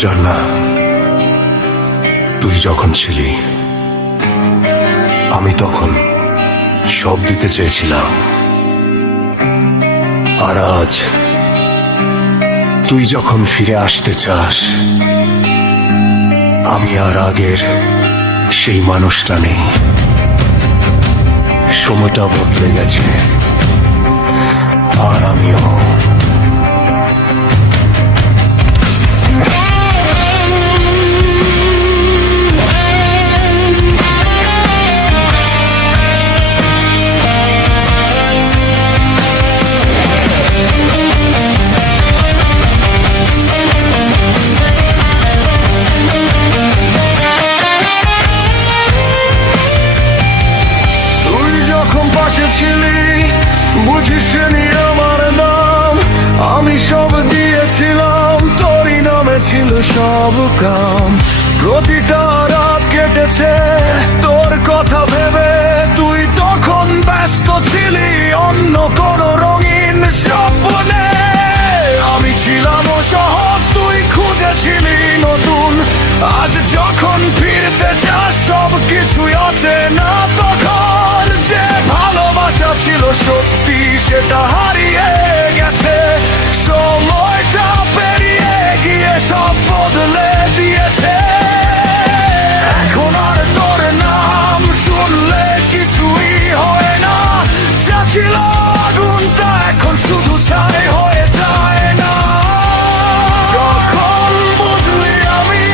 মজার না? তুই যখন ছিলি আমি তখন সব দিতে চেয়েছিলাম, আর আজ তুই যখন ফিরে আসতে চাস আমি আর আগের সেই মানুষটা নেই। সময়টা বদলে গেছে আর আমিও। ছিলি বুঝিসনি আমার নাম, আমি সব দিয়েছিলাম তোরই নামে ছিল সব কাম। প্রতিটা রাত কেটেছে তোর কথা ভেবে, তুই তখন ব্যস্ত ছিলি অন্য কোন রঙিন স্বপ্নে। আমি ছিলাম সহজ, তুই খুঁজেছিলি নতুন। আজ যখন ফিরতে চাস সব কিছুই অচেনা, তখন যে ভালোবাসা ছিল সত্যি সেটা হারিয়ে গেছে। সময়টা পেরিয়ে গিয়ে সব বদলে দিয়েছে। এখন আর তোর নাম শুনলে কিছুই হয় না, যা ছিল আগুনটা এখন শুধু ছাই হয়ে যায় না। যখন বুঝলি আমি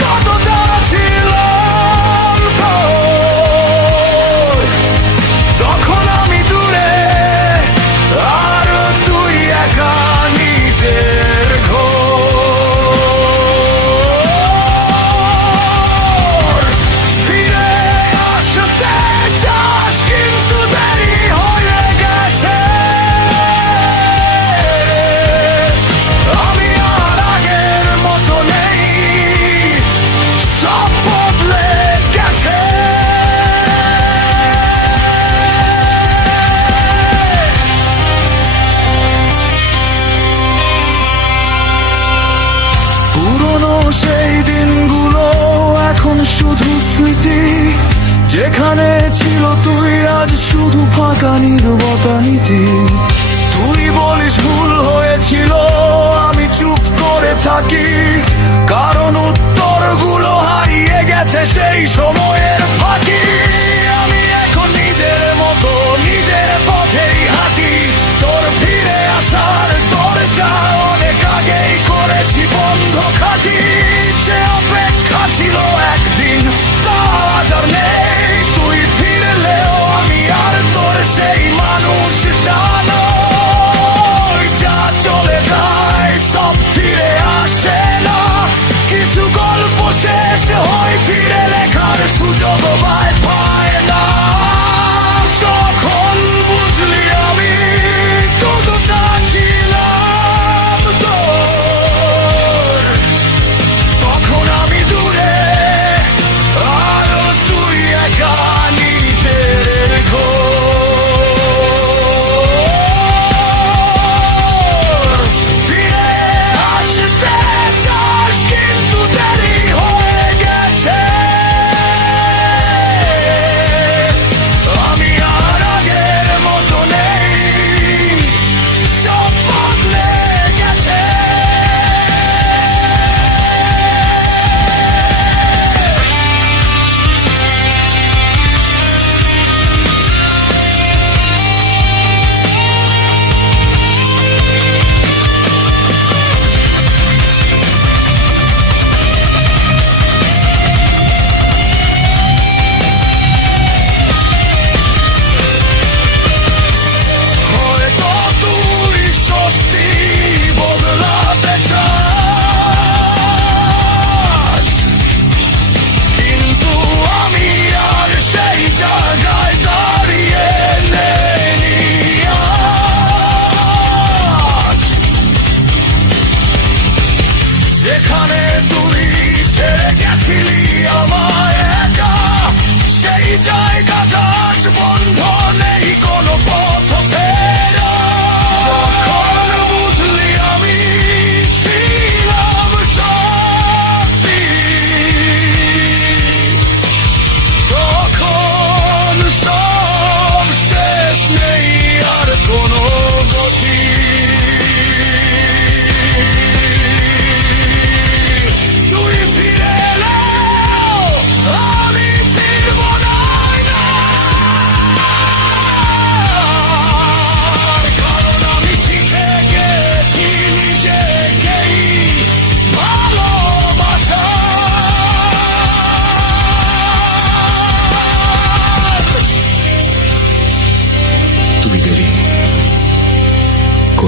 কতটা ছিলাম তোর, তখন আমি দূরে আর তুই একা নিজের ঘর। ফিরে আসতে চাস কিন্তু দেরি হয়ে গেছে। আমি আর আগের মতো নেই, সব বদলে গেছে। পুরনো সেই দিনগুলো এখন শুধু স্মৃতি, যেখানে ছিল তুই আজ শুধু ফাঁকা নীরবতা নীতি। তুই বলিস ভুল হয়েছিল, আমি চুপ করে থাকি, কারণ উত্তরগুলো হারিয়ে গেছে সেই সময়ের ফাঁকি। আমি এখন নিজের মতো নিজের পথেই হাঁটি, তোর ফিরে আসার দরজা অনেক আগেই করেছি বন্ধ খাটি। যে অপেক্ষা ছিল একদিন তা আজ আর নেই, তুই ফিরলেও আমি আর তোর সেই মানুষটা নই। যা চলে যায়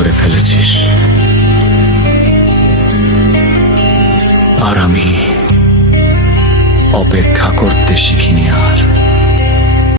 করে ফেলেছিস, আর আমি অপেক্ষা করতে শিখিনি আর।